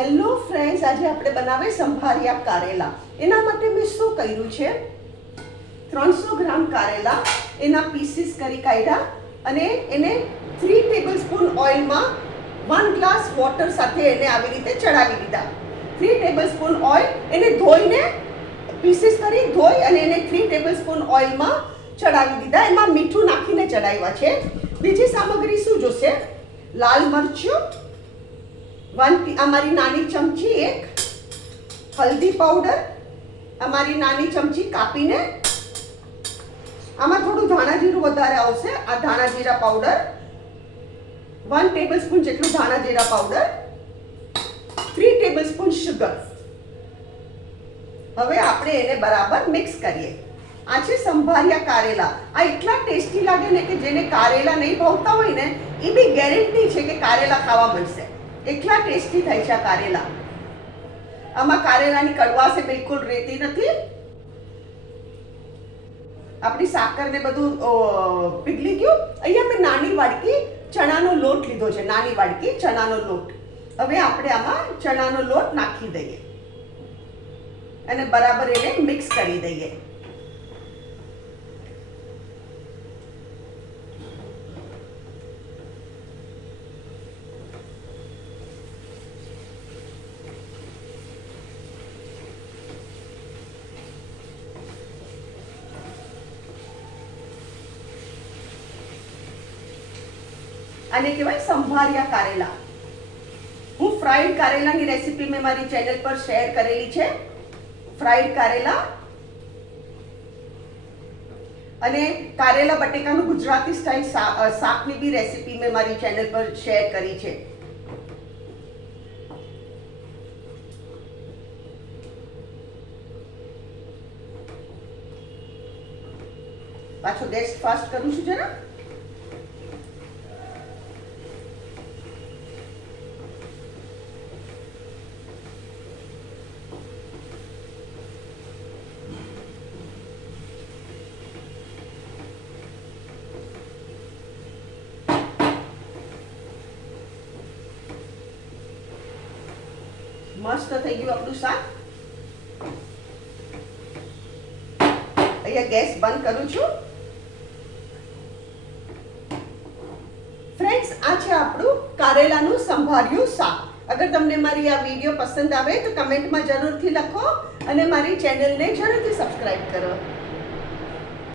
Hello friends, આજે આપણે બનાવે સંભારિયા કારેલા. એના માટે મેં શું કર્યું છે, 300 ગ્રામ કારેલા એના પીસીસ કરી કાઢ્યા અને એને 3 ટેબલસ્પૂન ઓઇલમાં 1 ગ્લાસ વોટર સાથે એને આવી રીતે ચડાવી દીધા. 3 ટેબલસ્પૂન ઓઇલ એને ધોઈને પીસીસ કરી ધોઈ અને એને 3 ટેબલસ્પૂન ઓઇલમાં ચડાવી દીધા. એમાં મીઠું નાખીને ચડાવ્યા છે. બીજી સામગ્રી શું જોશે? લાલ મરચું, અમારી નાની ચમચી 1, હલ્દી પાવડર અમારી નાની ચમચી કાપીને, આમાં થોડું ધાણા જીરું વધારે આવશે. આ ધાણા જીરા પાવડર 1 ટેબલસ્પૂન જેટલું ધાણા જીરા પાવડર, 3 ટેબલસ્પૂન શુગર. હવે આપણે એને બરાબર મિક્સ કરીએ. આ છે સંભારિયા કારેલા. આ એટલા ટેસ્ટી લાગે ને કે જેને કારેલા નહીં ભાવતા હોય ને એ બી ગેરંટી છે કે કારેલા ખાવા મળશે. એટલા ટેસ્ટી થાય છે આ કારેલા. આમાં કારેલાની કડવાશ બિલકુલ રહેતી નથી. આપણી સાકર ને બધું પીગળી ગયું. અહીંયા મેં નાની વાડકી ચણાનો લોટ લીધો છે, નાની વાડકી ચણાનો લોટ. હવે આપણે આમાં ચણાનો લોટ નાખી દઈએ અને બરાબર એને મિક્સ કરી દઈએ. આને કહેવાય સંભારિયા કારેલા. હું ફ્રાઈડ કારેલાની રેસીપી મેં મારી ચેનલ પર શેર કરેલી છે. ફ્રાઈડ કારેલા અને કારેલા બટેકાનું ગુજરાતી સ્ટાઇલ શાકની બી રેસીપી મેં મારી ચેનલ પર શેર કરી છે. પાછો ગેસ ફાસ્ટ કરું છું જરા. મસ્ત થઈ ગયું આપણું શાક. અહીંયા ગેસ બંધ કરું છું. ફ્રેન્ડ્સ, આ છે આપણું કારેલાનું સંભાર્યું શાક. અગર તમને મારી આ વિડીયો પસંદ આવે તો કમેન્ટમાં જરૂરથી લખો અને મારી ચેનલને જરૂરથી સબસ્ક્રાઇબ કરો.